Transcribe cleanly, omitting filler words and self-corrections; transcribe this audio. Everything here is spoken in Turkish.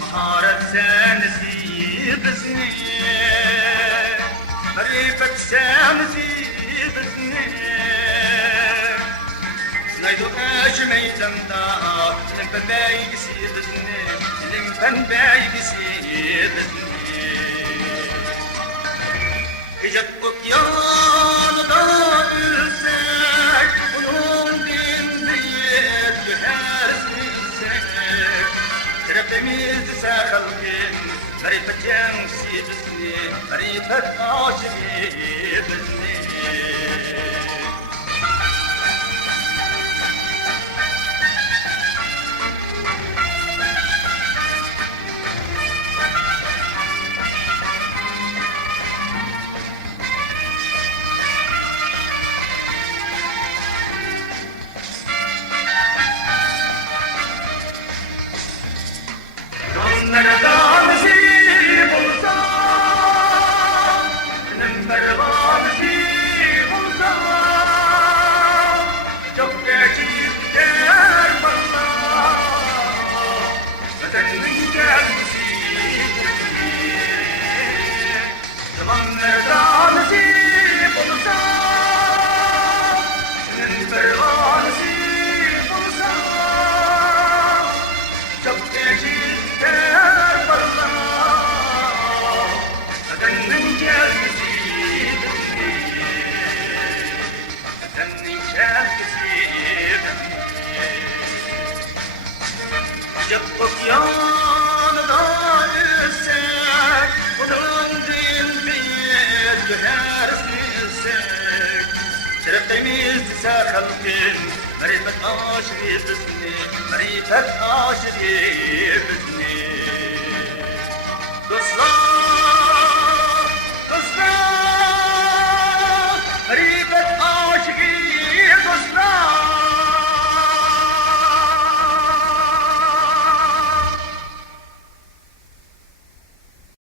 مهارة نسيبتني مريبة نسيبتني نايدو أجمي تمدا لمبن باي سيبتني لمبن باي سيبتني إجت أكيان دارسك ونون دين بيت جهازني تربميز ساخلقين مريبة جنسي بسني مريبة عاشمي بسني Yapıp yanına düşsek, onun din bir gühersizsek, şerefimiz ise halkın, marifet aşırı bizni, marifet aşırı bizni. Dostlar